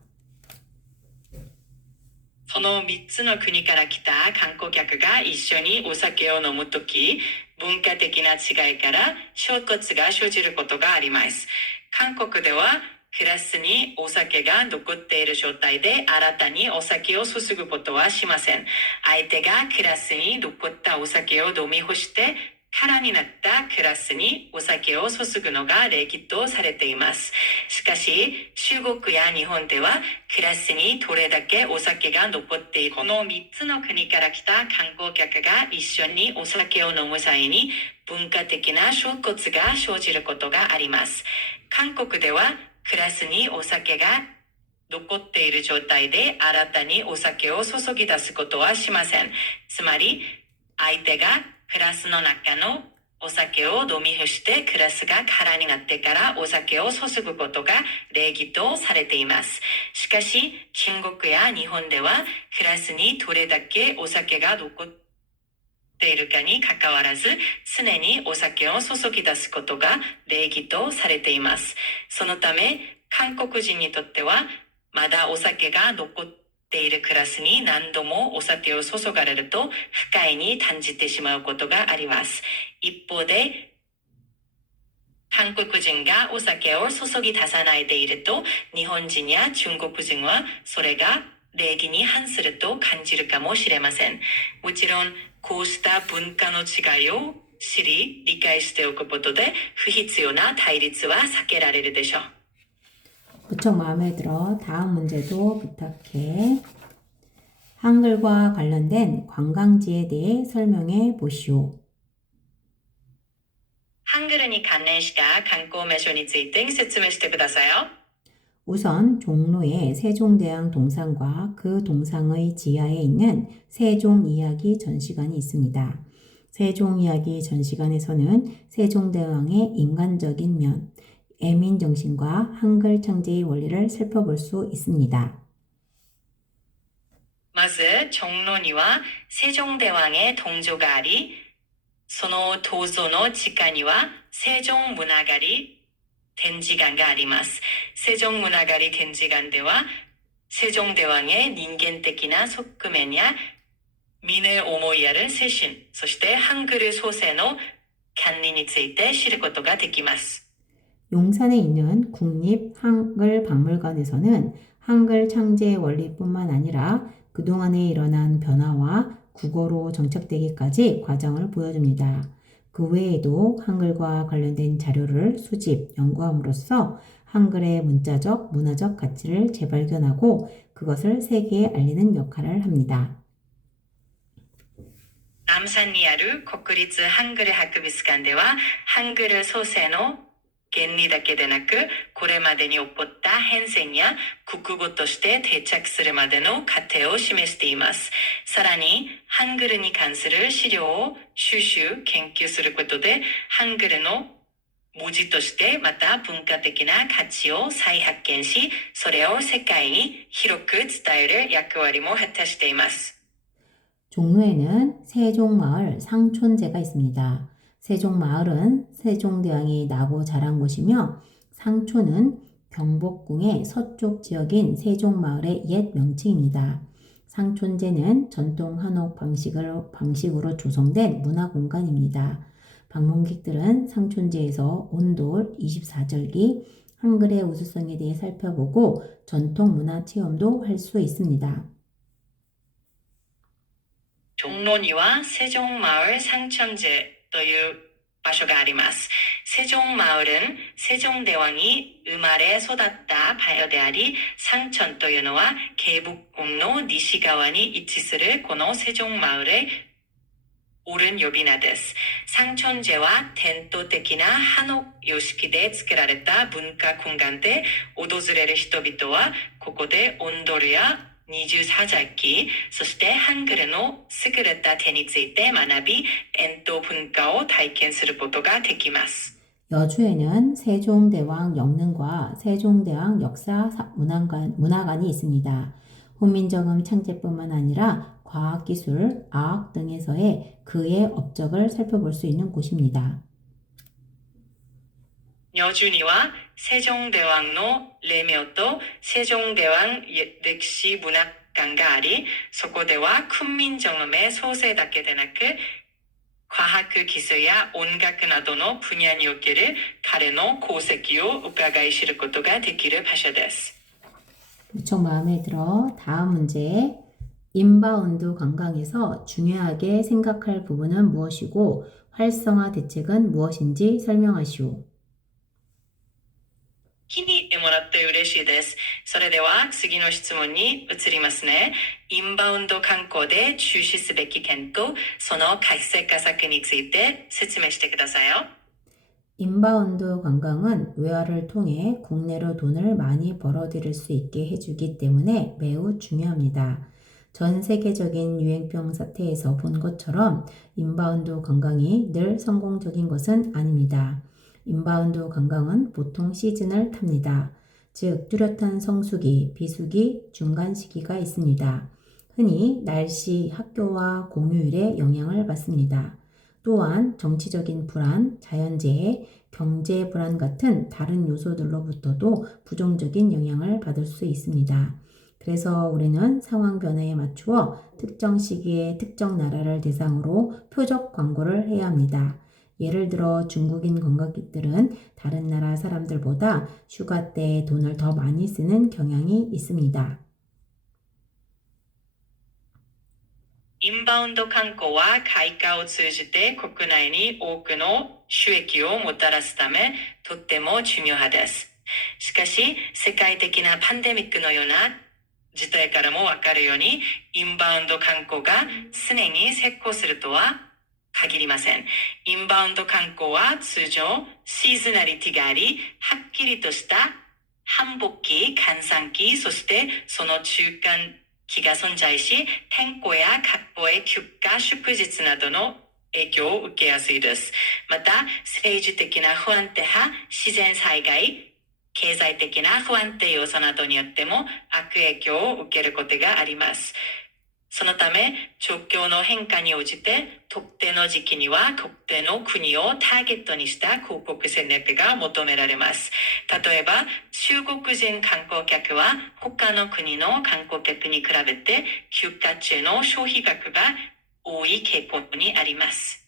その3つの国から来た観光客が一緒にお酒を飲むとき、文化的な違いから衝突が生じることがあります。韓国ではグラスにお酒が残っている状態で新たにお酒を注ぐことはしません。相手がグラスに残ったお酒を飲み干して空になったグラスにお酒を注ぐのが礼儀とされています。しかし、中国や日本ではグラスにどれだけお酒が残っているこの3つの国から来た観光客が一緒にお酒を飲む際に文化的な衝突が生じることがあります。韓国ではグラスにお酒が残っている状態で新たにお酒を注ぎ出すことはしません。つまり、相手がグラスの中のお酒を飲み干してグラスが空になってからお酒を注ぐことが礼儀とされています。しかし、中国や日本ではグラスにどれだけお酒が残っているかにかかわらず、常にお酒を注ぎ出すことが礼儀とされています。そのため、韓国人にとっては、まだお酒が残っているグラスに何度もお酒を注がれると不快に感じてしまうことがあります。一方で、韓国人がお酒を注ぎ出さないでいると、日本人や中国人はそれが礼儀に反すると感じるかもしれません。もちろん、こうした文化の違いを知り、理解しておくことで、不必要な対立は避けられるでしょう。 무척 마음에 들어. 다음 문제도 부탁해. 한글과 관련된 관광지에 대해 설명해 보시오. ハングルに関連した観光名所について説明してくださいよ。 우선 종로의 세종대왕 동상과 그 동상의 지하에 있는 세종이야기 전시관이 있습니다. 세종이야기 전시관에서는 세종대왕의 인간적인 면, 애민정신과 한글 창제의 원리를 살펴볼 수 있습니다. まず、長野にはセジョン대왕의 동조가あり、その銅像の地下には세종 문화가리展示館があります。セジョン문화가리展示館では、세종대왕의人間的な側面や민을思いやる精神、そしてハングル創世の管理について知ることができます。 용산에 있는 국립한글박물관에서는 한글 창제 원리뿐만 아니라 그동안에 일어난 변화와 국어로 정착되기까지 과정을 보여줍니다. 그 외에도 한글과 관련된 자료를 수집, 연구함으로써 한글의 문자적, 문화적 가치를 재발견하고 그것을 세계에 알리는 역할을 합니다. 南山にある国立ハングル博物館では、ハングル創世の原理だけでなく、これまでに起こった変遷や国語として定着するまでの過程を示しています。さらに、ハングルに関する資料を収集、研究することで、ハングルの文字としてまた文化的な価値を再発見し、それを世界に広く伝える役割も果たしています。 종로에는 세종마을 상촌제가 있습니다. 세종마을은 세종대왕이 나고 자란 곳이며 상촌은 경복궁의 서쪽 지역인 세종마을의 옛 명칭입니다. 상촌제는 전통 한옥 방식으로 조성된 문화공간입니다. 방문객들은 상촌제에서 온돌, 24절기, 한글의 우수성에 대해 살펴보고 전통 문화 체험도 할 수 있습니다. 종로にはセジョンマウル상천제という場所があります。セジョンマウルン、セジョン대왕이生まれ育った場所であり、상천というのは京北宮の西側に位置するこのセジョンマウル의 옳은呼び名です。상천제は伝統的な한옥様式で作られた文化空間で、訪れる人々はここで音頭や24절기, そしてハングルの優れた点について学び、伝統文化を体験することができます。 여주에는 세종대왕 영릉과 세종대왕 문화관이 있습니다. 훈민정음 창제뿐만 아니라 과학기술, 아학 등에서의 그의 업적을 살펴볼 수 있는 곳입니다. 明珠にはセジョン대왕の霊廟とセジョン대왕歴史文化館があり、そこでは훈민정음의創世だけでなく、과학 기술や音楽などの分野における彼の功績を伺い知ることができる場所です。 무척 마음에 들어. 다음 문제. 인바운드 관광에서 중요하게 생각할 부분은 무엇이고 활성화 대책은 무엇인지 설명하시오. 気に入ってもらって嬉しいです。それでは次の質問に移りますね。インバウンド観光で注視すべき点とその活性化策について説明してくださいよ。 인바운드 관광은 외화를 통해 국내로 돈을 많이 벌어들일 수 있게 해주기 때문에 매우 중요합니다. 전 세계적인 유행병 사태에서 본 것처럼 인바운드 관광이 늘 성공적인 것은 아닙니다. 인바운드 관광은 보통 시즌을 탑니다. 즉 뚜렷한 성수기, 비수기, 중간 시기가 있습니다. 흔히 날씨, 학교와 공휴일에 영향을 받습니다. 또한 정치적인 불안, 자연재해, 경제 불안 같은 다른 요소들로부터도 부정적인 영향을 받을 수 있습니다. 그래서 우리는 상황 변화에 맞추어 특정 시기에 특정 나라를 대상으로 표적 광고를 해야 합니다. 예를 들어 중국인 관광객들은 다른 나라 사람들보다 휴가 때 돈을 더 많이 쓰는 경향이 있습니다. インバウンド観光は開花を通じて国内に多くの収益をもたらすためとっても重要です。しかし、世界的なパンデミックのような事態からもわかるように、インバウンド観光が常に成功するとは限りません。インバウンド観光は通常シーズナリティがあり、はっきりとした繁忙期、閑散期、そしてその中間期が存在し、天候や各方へ休暇、祝日などの影響を受けやすいです。また、政治的な不安定派、自然災害、経済的な不安定要素などによっても悪影響を受けることがあります。そのため、状況の変化に応じて、特定の時期には特定の国をターゲットにした広告戦略が求められます。例えば、中国人観光客は他の国の観光客に比べて休暇中の消費額が多い傾向にあります。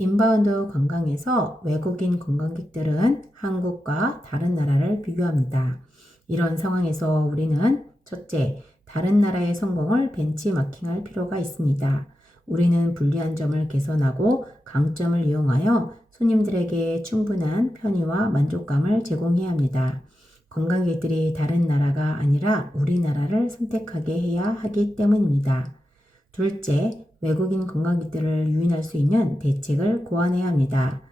인바운드 관광에서 외국인 관광객들은 한국과 다른 나라를 비교합니다. 이런 상황에서 우리는 첫째, 다른 나라의 성공을 벤치마킹할 필요가 있습니다. 우리는 불리한 점을 개선하고 강점을 이용하여 손님들에게 충분한 편의와 만족감을 제공해야 합니다. 관광객들이 다른 나라가 아니라 우리나라를 선택하게 해야 하기 때문입니다. 둘째, 외국인 관광객들을 유인할 수 있는 대책을 고안해야 합니다.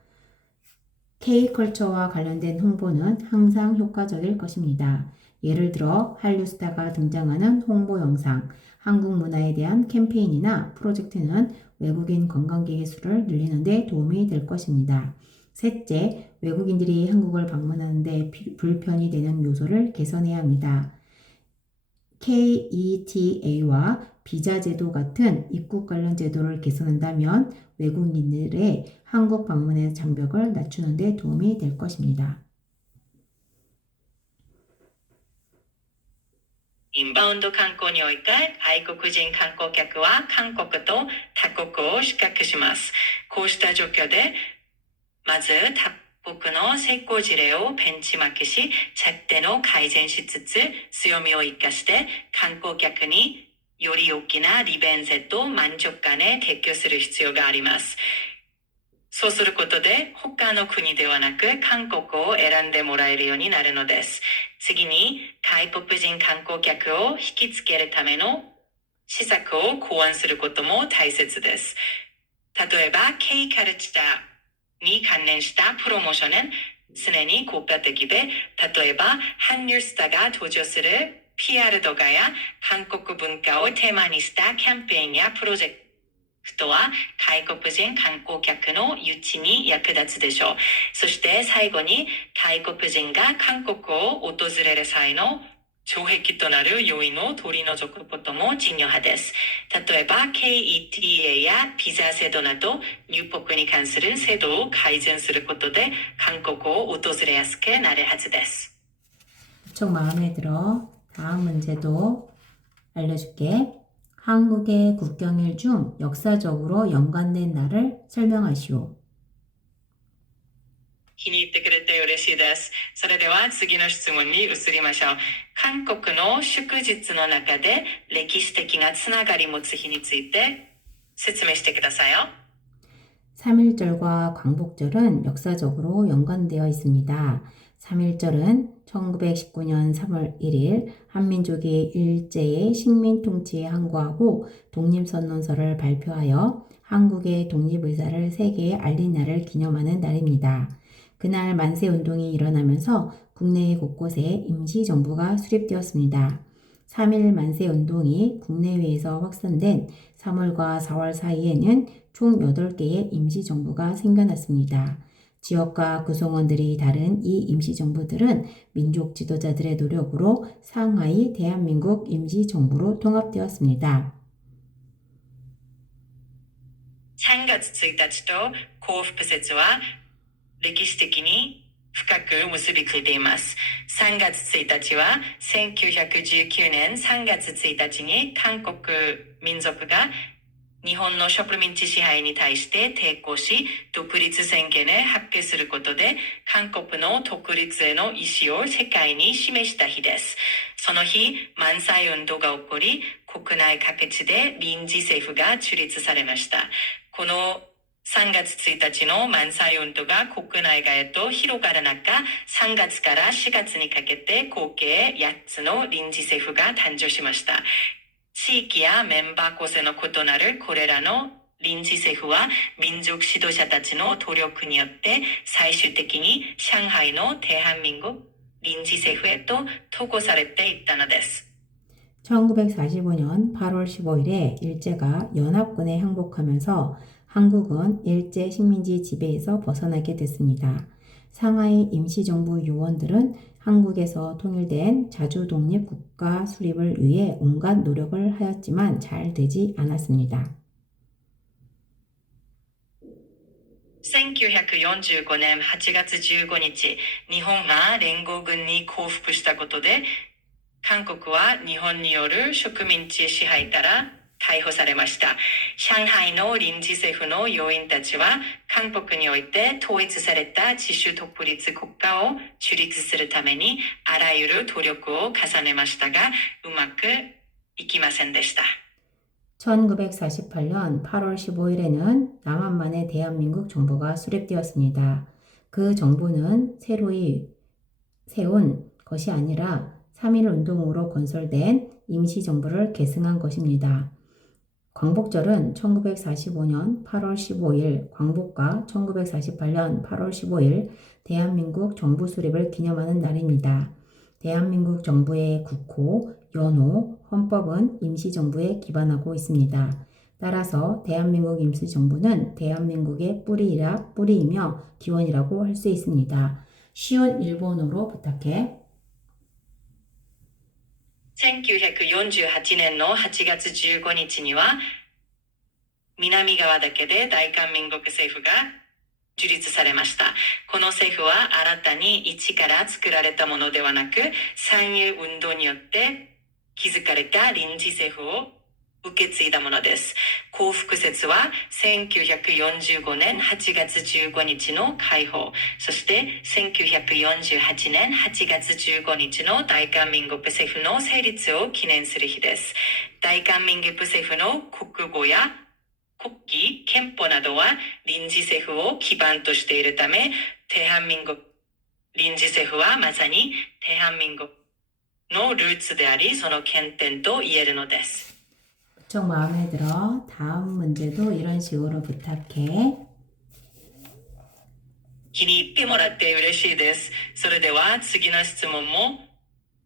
K컬처와 관련된 홍보는 항상 효과적일 것입니다. 예를 들어 한류 스타가 등장하는 홍보 영상, 한국 문화에 대한 캠페인이나 프로젝트는 외국인 관광객의 수를 늘리는 데 도움이 될 것입니다. 셋째, 외국인들이 한국을 방문하는 데 불편이 되는 요소를 개선해야 합니다. KETA와 비자 제도 같은 입국 관련 제도를 개선한다면 외국인들의 한국 방문의 장벽을 낮추는 데 도움이 될 것입니다. インバウンド観光において外国人観光客は韓国と他国を比較します。こうした状況で、まず他国の成功事例をベンチマークし、着点を改善しつつ、強みを生かして観光客により大きな利便性と満足感を提供する必要があります。そうすることで、他の国ではなく韓国を選んでもらえるようになるのです。次に、外国人観光客を引きつけるための施策を考案することも大切です。例えば、Kカルチャーに関連したプロモーションは常に効果的で、例えば、韓流スターが登場する PR 動画や韓国文化をテーマにしたキャンペーンやプロジェクトは外国人観光客の誘致に役立つでしょう。そして最後に外国人が韓国を訪れる際の障壁となる要因を取り除くことも重要派です。例えば KETA やビザ制度など入国に関する制度を改善することで韓国を訪れやすくなるはずです。 무척 마음에 들어. 다음 문제도 알려줄게. 한국의 국경일 중 역사적으로 연관된 날을 설명하시오. 気に入ってくれて嬉しいです。それでは次の質問に移りましょう。韓国の祝日の中で歴史的なつながり持つ日について説明してくださいよ。 3.1절과 광복절은 역사적으로 연관되어 있습니다. 3.1절은 1919년 3월 1일 한민족이 일제의 식민 통치에 항거하고 독립선언서를 발표하여 한국의 독립의사를 세계에 알린 날을 기념하는 날입니다. 그날 만세운동이 일어나면서 국내 곳곳에 임시정부가 수립되었습니다. 3.1 만세운동이 국내외에서 확산된 3월과 4월 사이에는 총 8개의 임시정부가 생겨났습니다. 지역과 구성원들이 다른 이 임시정부들은 민족 지도자들의 노력으로 상하이 대한민국 임시정부로 통합되었습니다. 3月1日と幸福節は歴史的に深く結びついています。3月1日は1919年3月1日に韓国民族が日本の植民地支配に対して抵抗し、独立宣言を発表することで、韓国の独立への意思を世界に示した日です。その日、万歳運動が起こり、国内各地で臨時政府が樹立されました。この3月1日の満載運動が国内外へと広がる中、3月から4月にかけて合計8つの臨時政府が誕生しました。地域やメンバー構成の異なるこれらの臨時政府は民族指導者たちの努力によって最終的に上海の대한민국臨時政府へと統合されていったのです。 1945년 8월 15일에 일제가 연합군에 항복하면서 한국은 일제 식민지 지배에서 벗어나게 됐습니다. 상하이 임시정부 요원들은 한국에서 통일된 자주독립 국가 수립을 위해 온갖 노력을 하였지만 잘 되지 않았습니다. 1945年8月15日、日本が連合軍に降伏したことで、韓国は日本による植民地支配から解放されました。上海の臨時政府の要員たちは、韓国において統一された自主独立国家を樹立するために、あらゆる努力を重ねましたが、うまくいきませんでした。1948년 8월 15일에는 남한만의 대한민국 정부가 수립되었습니다. 그 정부는 새로이 세운 것이 아니라 3.1 운동으로 건설된 임시정부를 계승한 것입니다. 광복절은 1945년 8월 15일 광복과 1948년 8월 15일 대한민국 정부 수립을 기념하는 날입니다. 대한민국 정부의 국호, 연호, 헌법은 임시정부에 기반하고 있습니다. 따라서 대한민국 임시정부는 대한민국의 뿌리이며 기원이라고 할 수 있습니다. 쉬운 일본어로 부탁해. 1948年の8月15日には、南側だけで大韓民国政府が樹立されました。この政府は新たに一から作られたものではなく、三遊運動によって築かれた臨時政府を受け継いだものです。降伏説は1945年8月15日の解放、そして1948年8月15日の大韓民国政府の成立を記念する日です。大韓民国政府の国語や国旗、憲法などは臨時政府を基盤としているため、臨時政府はまさに대한민국のルーツであり、その原点と言えるのです。 무척 마음에 들어. 다음 문제도 이런 식으로 부탁해. 気に入ってもらって嬉しいです。それでは次の質問も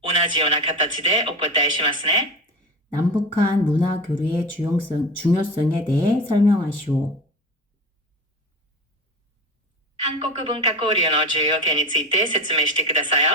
同じような形でお答えしますね。 남북한 문화 교류의 중요성에 대해 설명하시오. 韓国文化交流の重要性について説明してくださいよ。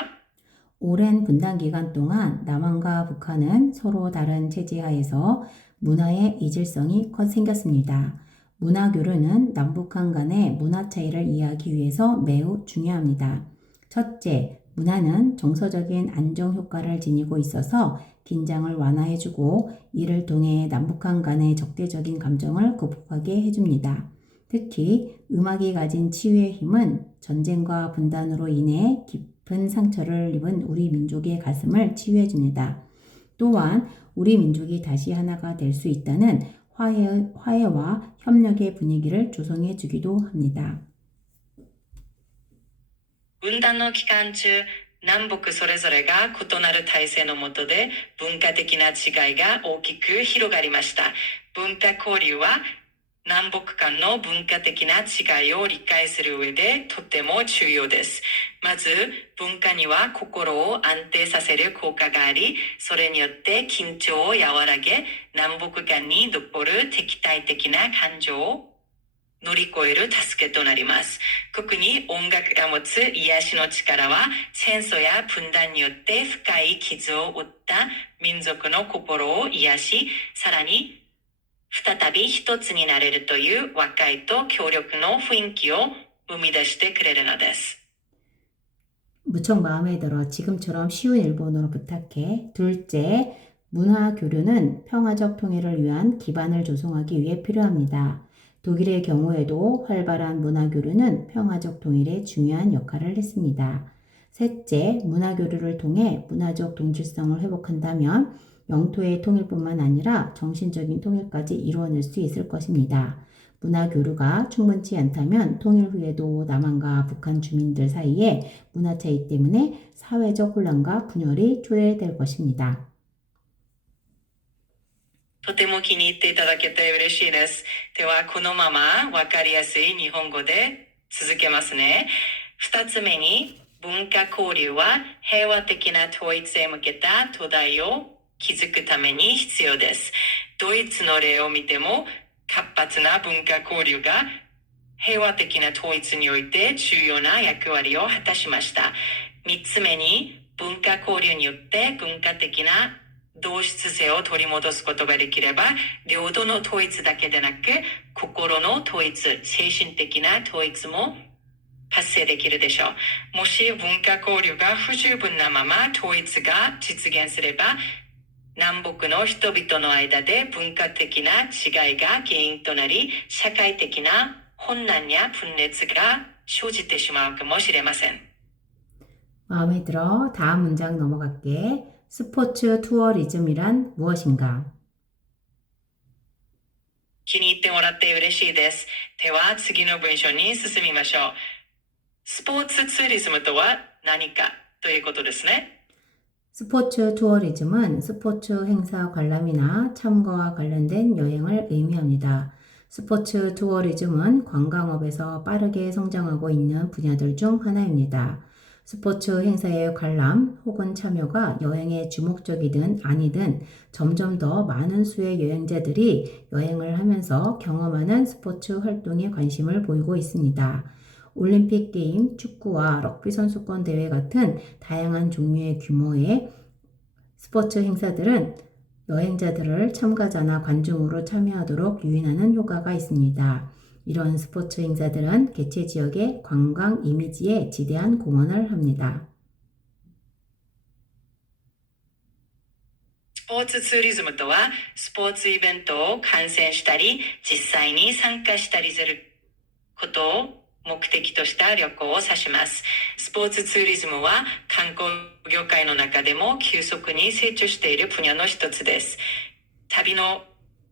오랜 분단 기간 동안 남한과 북한은 서로 다른 체제 하에서 문화의 이질성이 생겼습니다. 문화 교류는 남북한 간의 문화 차이를 이해하기 위해서 매우 중요합니다. 첫째, 문화는 정서적인 안정 효과를 지니고 있어서 긴장을 완화해주고 이를 통해 남북한 간의 적대적인 감정을 극복하게 해줍니다. 특히 음악이 가진 치유의 힘은 전쟁과 분단으로 인해 깊은 상처를 입은 우리 민족의 가슴을 치유해줍니다. 또한 우리 민족이 다시 하나가 될 수 있다는 화해와 협력의 분위기를 조성해주기도 합니다. 分断の期間中、南北それぞれが異なる体制の下で文化的な違いが大きく広がりました。文化交流は南北間の文化的な違いを理解する上でとても重要です。まず、文化には心を安定させる効果があり、それによって緊張を和らげ、南北間に残る敵対的な感情を乗り越える助けとなります。特に音楽が持つ癒しの力は、戦争や分断によって深い傷を負った民族の心を癒し、さらに再び一つになれるという和解と協力の雰囲気を生み出してくれるのです。 무척 마음에 들어. 지금처럼 쉬운 일본어로 부탁해. 둘째, 문화 교류는 평화적 통일을 위한 기반을 조성하기 위해 필요합니다. 독일의 경우에도 활발한 문화 교류는 평화적 통일에 중요한 역할을 했습니다. 셋째, 문화 교류를 통해 문화적 동질성을 회복한다면 영토의 통일뿐만 아니라 정신적인 통일까지 이루어낼 수 있을 것입니다. 문화 교류가 충분치 않다면 통일 후에도 남한과 북한 주민들 사이에 문화 차이 때문에 사회적 혼란과 분열이 초래될 것입니다. とても気に入っていただけて嬉しいです。では、このままわかりやすい日本語で続けますね。二つ目に、文化交流は平和的な統一へ向けた土台を築くために必要です。ドイツの例を見ても、活発な文化交流が平和的な統一において重要な役割を果たしました。三つ目に、文化交流によって文化的な同質性を取り戻すことができれば、領土の統一だけでなく、心の統一、精神的な統一も達成できるでしょう。もし文化交流が不十分なまま統一が実現すれば、南北の人々の間で文化的な違いが原因となり、社会的な混乱や分裂が生じてしまうかもしれません。 마음에 들어 다음 문장 넘어갈게. 스포츠 투어리즘이란 무엇인가? 気に入ってもらって嬉しいです。では次の文章に進みましょう。スポーツツーリズムとは何かということですね。 스포츠 투어리즘은 스포츠 행사 관람이나 참가와 관련된 여행을 의미합니다. 스포츠 투어리즘은 관광업에서 빠르게 성장하고 있는 분야들 중 하나입니다. 스포츠 행사의 관람 혹은 참여가 여행의 주목적이든 아니든 점점 더 많은 수의 여행자들이 여행을 하면서 경험하는 스포츠 활동에 관심을 보이고 있습니다. 올림픽 게임, 축구와 럭비 선수권 대회 같은 다양한 종류의 규모의 스포츠 행사들은 여행자들을 참가자나 관중으로 참여하도록 유인하는 효과가 있습니다. 이런 스포츠 행사들은 개최 지역의 관광 이미지에 지대한 공헌을 합니다. スポーツツーリズムとは、スポーツイベントを観戦したり、実際に参加したりすることを目的とした旅行を指します。スポーツツーリズムは観光業界の中でも急速に成長している分野の一つです。旅の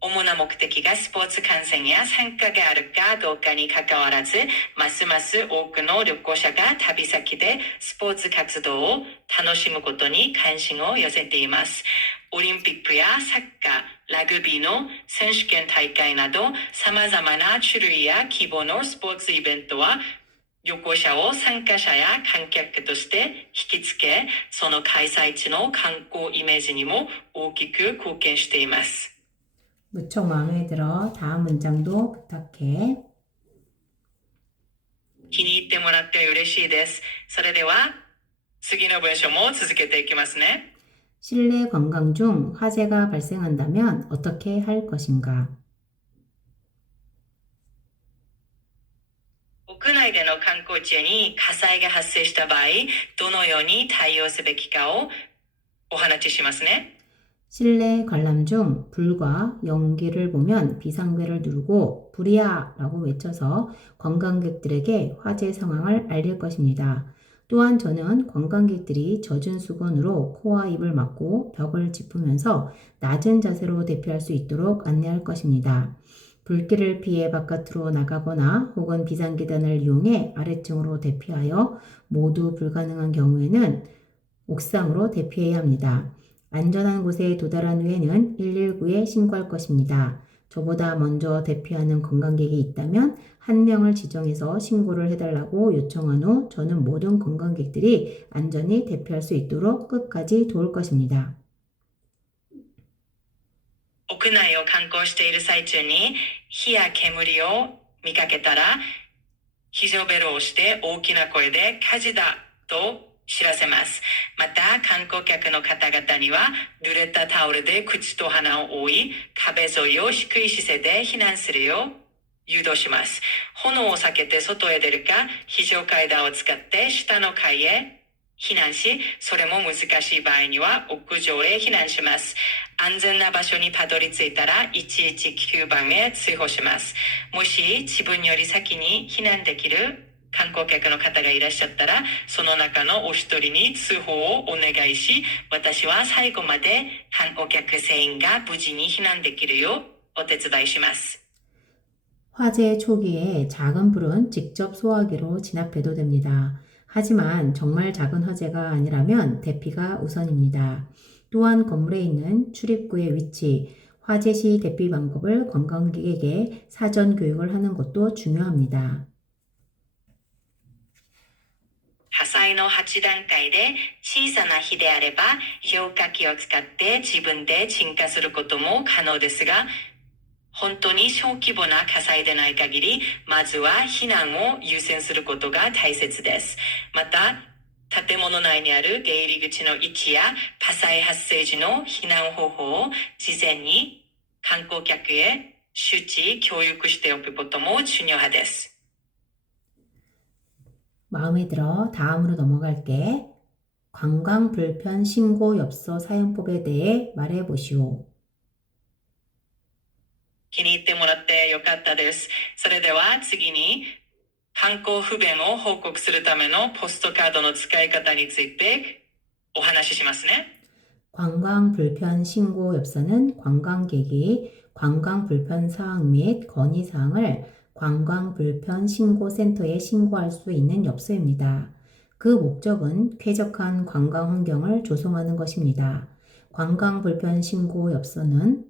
主な目的がスポーツ観戦や参加があるかどうかにかかわらず、ますます多くの旅行者が旅先でスポーツ活動を楽しむことに関心を寄せています。オリンピックやサッカー、ラグビーの選手権大会など様々な種類や規模のスポーツイベントは旅行者を参加者や観客として引きつけ、その開催地の観光イメージにも大きく貢献しています。 무척 마음에 들어 다음 문장도 부탁해. 気に入ってもらって嬉しいです。それでは次の文章も続けていきますね。 실내 관광 중 화재가 발생한다면 어떻게 할 것인가? 屋内での観光地に火災が発生した場合、どのように対応すべきかをお話ししますね。 실내 관람 중 불과 연기를 보면 비상벨을 누르고 불이야! 라고 외쳐서 관광객들에게 화재 상황을 알릴 것입니다. 또한 저는 관광객들이 젖은 수건으로 코와 입을 막고 벽을 짚으면서 낮은 자세로 대피할 수 있도록 안내할 것입니다. 불길을 피해 바깥으로 나가거나 혹은 비상계단을 이용해 아래층으로 대피하여 모두 불가능한 경우에는 옥상으로 대피해야 합니다. 안전한 곳에 도달한 후에는 119에 신고할 것입니다. 저보다 먼저 대피하는 관광객이 있다면 한 명을 지정해서 신고를 해달라고 요청한 후 저는 모든 관광객들이 안전히 대피할 수 있도록 끝까지 도울 것입니다. 屋内を観光している最中に火や煙を見かけたら、非常ベルを押して大きな声で火事だと知らせます。また、観光客の方々には、濡れたタオルで口と鼻を覆い、壁沿いを低い姿勢で避難するよう誘導します。炎を避けて外へ出るか、非常階段を使って下の階へ避難し、それも難しい場合には屋上へ避難します。安全な場所にたどり着いたら119番へ通報します。もし自分より先に避難できる観光客の方がいらっしゃったら、その中のお一人に通報をお願いし、私は最後まで観光客全員が無事に避難できるようお手伝いします。 화재 초기에 작은 불은 직접 소화기로 진압해도 됩니다. 하지만 정말 작은 화재가 아니라면 대피가 우선입니다. 또한 건물에 있는 출입구의 위치, 화재 시 대피 방법을 관광객에게 사전 교육을 하는 것도 중요합니다. 火災の8段階で小さな火であれば評価器を使って自分で鎮火することも可能ですが、本当に小規模な火災でない限り、まずは避難を優先することが大切です。また、建物内にある出入り口の位置や火災発生時の避難方法を事前に観光客へ周知教育しておくことも重要です。 마음에 들어 다음으로 넘어갈게. 관광 불편 신고 엽서 사용법에 대해 말해 보시오. 気に入ってもらってよかったです。それでは次に観光不便を報告するためのポストカードの使い方についてお話ししますね。 관광 불편 신고 엽서는 관광객이 관광 불편 사항 및 건의 사항을 관광 불편 신고 센터에 신고할 수 있는 엽서입니다. 그 목적은 쾌적한 관광 환경을 조성하는 것입니다. 관광 불편 신고 엽서는